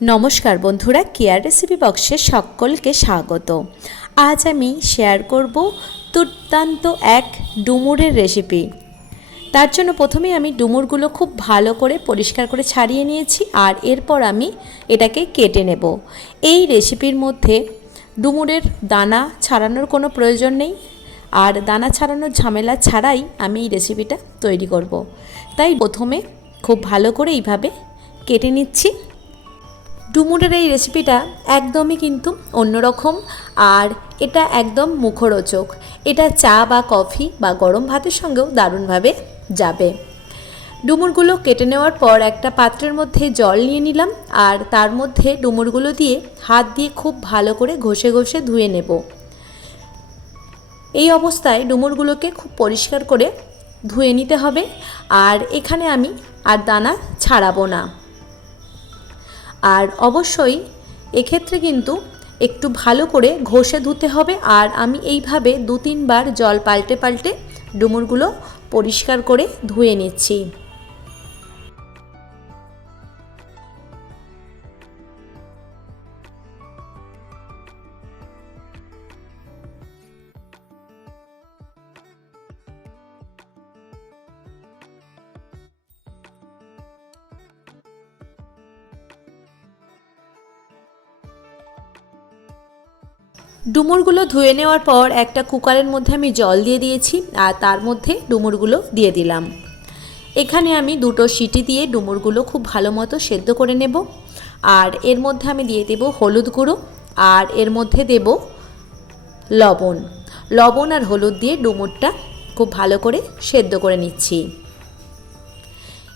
নমস্কার বন্ধুরা care recipe বক্সে সকলকে স্বাগত। আজ আমি শেয়ার করব দুর্দান্ত এক ডুমুরের রেসিপি তার জন্য প্রথমে আমি ডুমুরগুলো খুব ভালো করে পরিষ্কার করে ছাড়িয়ে নিয়েছি আর এরপর আমি এটাকে কেটে নেব। এই রেসিপির মধ্যে ডুমুরের দানা ছাড়ানোর কোনো প্রয়োজন নেই আর দানা ছাড়ানোর ঝামেলা ছাড়াই আমি এই রেসিপিটা তৈরি করব। তাই প্রথমে খুব ভালো করে এইভাবে কেটে নিচ্ছি। ডুমুরের এই রেসিপিটা একদমই কিন্তু অন্যরকম। আর এটা একদম মুখরোচক। এটা চা বা কফি বা গরম ভাতের সঙ্গেও দারুণভাবে যাবে। ডুমুরগুলো কেটে নেওয়ার পর একটা পাত্রের মধ্যে জল নিয়ে নিলাম আর তার মধ্যে ডুমুরগুলো দিয়ে হাত দিয়ে খুব ভালো করে ঘষে ঘষে ধুয়ে নেব। এই অবস্থায় ডুমুরগুলোকে খুব পরিষ্কার করে ধুয়ে নিতে হবে। আর এখানে আমি আর দানা ছাড়াবো না। আর অবশ্যই এক্ষেত্রে কিন্তু একটু ভালো করে ঘষে ধুতে হবে। আর আমি এইভাবে দু তিনবার জল পাল্টে পাল্টে ডুমুরগুলো পরিষ্কার করে ধুয়ে নিচ্ছি। ডুমুরগুলো ধুয়ে নেওয়ার পর একটা কুকারের মধ্যে আমি জল দিয়ে দিয়েছি আর তার মধ্যে ডুমুরগুলো দিয়ে দিলাম। এখানে আমি দুটো সিটি দিয়ে ডুমুরগুলো খুব ভালো মতো সেদ্ধ করে নেব। আর এর মধ্যে আমি দিয়ে দেব হলুদ গুঁড়ো আর এর মধ্যে দেব লবণ। লবণ আর হলুদ দিয়ে ডুমুরটা খুব ভালো করে সেদ্ধ করে নিচ্ছি।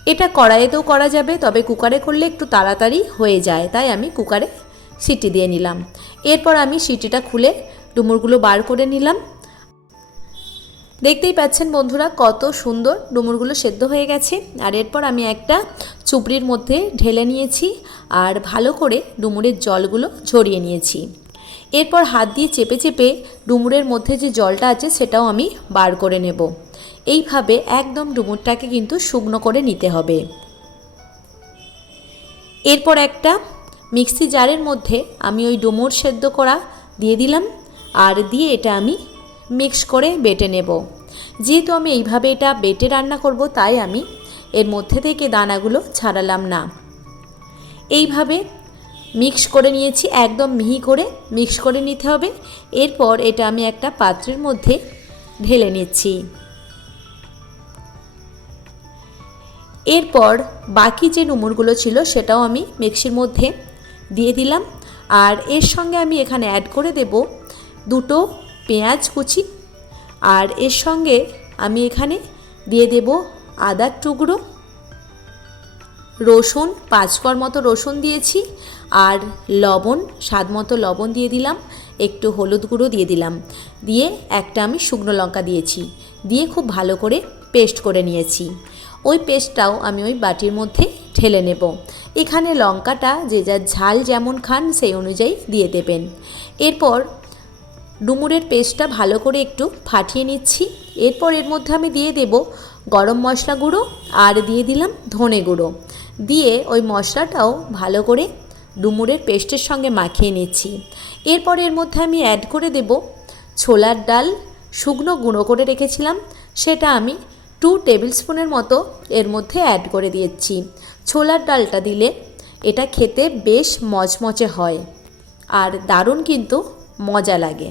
এটা কড়াইতেও করা যাবে, তবে কুকারে করলে একটু তাড়াতাড়ি হয়ে যায়, তাই আমি কুকারে সিটি দিয়ে নিলাম। এরপর আমি সিটিটা খুলে ডুমুরগুলো বার করে নিলাম। দেখতেই পাচ্ছেন বন্ধুরা, কত সুন্দর ডুমুরগুলো সেদ্ধ হয়ে গেছে। আর এরপর আমি একটা চুপড়ির মধ্যে ঢেলে নিয়েছি আর ভালো করে ডুমুরের জলগুলো ঝরিয়ে নিয়েছি। এরপর হাত দিয়ে চেপে চেপে ডুমুরের মধ্যে যে জলটা আছে সেটাও আমি বার করে নেব। এইভাবে একদম ডুমুরটাকে কিন্তু শুকনো করে নিতে হবে। এরপর একটা মিক্সি জারের মধ্যে আমি ওই ডুমুর সেদ্ধ করা দিয়ে দিলাম আর দিয়ে এটা আমি মিক্স করে বেটে নেব। যেহেতু আমি এইভাবে এটা বেটে রান্না করব, তাই আমি এর মধ্যে থেকে দানাগুলো ছাড়ালাম না। এইভাবে মিক্স করে নিয়েছি, একদম মিহি করে মিক্স করে নিতে হবে। এরপর এটা আমি একটা পাত্রের মধ্যে ঢেলে নিচ্ছি। এরপর বাকি যে ডুমুরগুলো ছিল, সেটাও আমি মিক্সির মধ্যে দিয়ে দিলাম। আর এর সঙ্গে আমি এখানে অ্যাড করে দেব দুটো পেঁয়াজ কুচি। আর এর সঙ্গে আমি এখানে দিয়ে দেব আদার টুকরো। রসুন, পাঁচকর মতো রসুন দিয়েছি। আর লবণ, স্বাদ মতো লবণ দিয়ে দিলাম। একটু হলুদ গুঁড়ো দিয়ে দিলাম। দিয়ে একটা আমি শুকনো লঙ্কা দিয়েছি। দিয়ে খুব ভালো করে পেস্ট করে নিয়েছি। ওই পেস্টটাও আমি ওই বাটির মধ্যে ঠেলে নেব। এখানে লঙ্কাটা যে যার ঝাল যেমন খান সেই অনুযায়ী দিয়ে দেবেন। এরপর ডুমুরের পেস্টটা ভালো করে একটু ফাটিয়ে নিচ্ছি। এরপর এর মধ্যে আমি দিয়ে দেব গরম মশলা গুঁড়ো আর দিয়ে দিলাম ধনে গুঁড়ো। দিয়ে ওই মশলাটাও ভালো করে ডুমুরের পেস্টের সঙ্গে মাখিয়ে নিচ্ছি। এরপর এর মধ্যে আমি অ্যাড করে দেব ছোলার ডাল, শুকনো গুঁড়ো করে রেখেছিলাম। সেটা আমি টু টেবিল স্পুনের মতো এর মধ্যে অ্যাড করে দিয়েছি। ছোলার ডালটা দিলে এটা খেতে বেশ মচমচে হয় আর দারুণ কিন্তু মজা লাগে।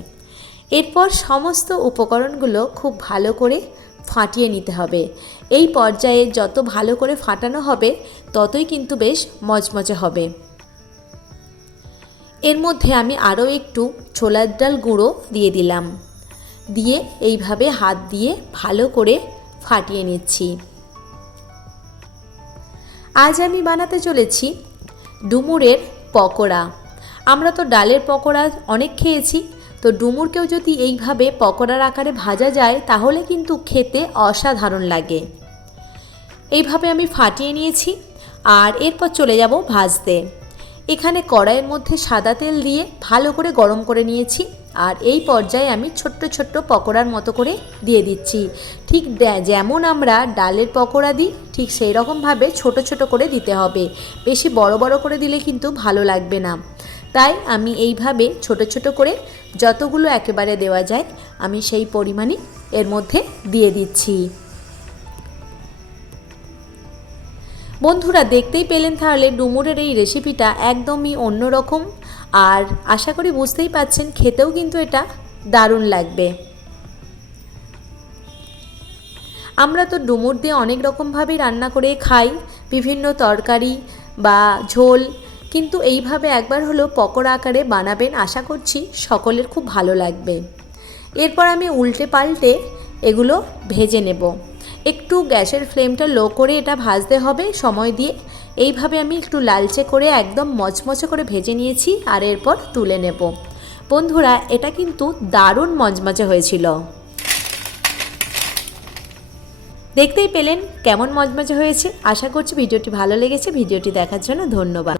এরপর সমস্ত উপকরণগুলো খুব ভালো করে ফাটিয়ে নিতে হবে। এই পর্যায়ে যত ভালো করে ফাটানো হবে, ততই কিন্তু বেশ মচমচে হবে। এর মধ্যে আমি আরও একটু ছোলার ডাল গুঁড়ো দিয়ে দিলাম। দিয়ে এইভাবে হাত দিয়ে ভালো করে ফাটিয়ে নিচ্ছি। আজ আমি বানাতে চলেছি ডুমুরের পকোড়া। আমরা তো ডালের পকোড়া অনেক খেয়েছি, তো ডুমুরকেও যদি এইভাবে পকোড়ার আকারে ভাজা যায়, তাহলে কিন্তু খেতে অসাধারণ লাগে। এইভাবে আমি ফাটিয়ে নিয়েছি আর এরপর চলে যাব ভাজতে। এখানে কড়াইয়ের মধ্যে সাদা তেল দিয়ে ভালো করে গরম করে নিয়েছি। আর এই পর্যায়ে আমি ছোট্ট ছোট্ট পকোড়ার মতো করে দিয়ে দিচ্ছি। ঠিক যেমন আমরা ডালের পকোড়া দিই, ঠিক সেই রকমভাবে ছোট ছোট করে দিতে হবে। বেশি বড় বড় করে দিলে কিন্তু ভালো লাগবে না। তাই আমি এইভাবে ছোট ছোট করে যতগুলো একেবারে দেওয়া যায়, আমি সেই পরিমাণে এর মধ্যে দিয়ে দিচ্ছি। বন্ধুরা দেখতেই পেলেন তাহলে ডুমুরের এই রেসিপিটা একদমই অন্যরকম। আর আশা করি বুঝতেই পাচ্ছেন, খেতেও কিন্তু এটা দারুণ লাগবে। আমরা তো ডুমুর দিয়ে অনেক রকমভাবেই রান্না করে খাই, বিভিন্ন তরকারি বা ঝোল, কিন্তু এইভাবে একবার হলো পকোড়া আকারে বানাবেন আশা করছি সকলের খুব ভালো লাগবে। এরপর আমি উল্টে পাল্টে এগুলো ভেজে নেব। একটু গ্যাসের ফ্লেমটা লো করে এটা ভাজতে হবে, সময় দিয়ে। এইভাবে আমি একটু লালচে করে একদম মচমচে করে ভেজে নিয়েছি আর এরপর তুলে নেব। বন্ধুরা, এটা কিন্তু দারুণ মচমচে হয়েছিল। দেখতেই পেলেন কেমন মজমজে হয়েছে। আশা করছি ভিডিওটি ভালো লেগেছে। ভিডিওটি দেখার জন্য ধন্যবাদ।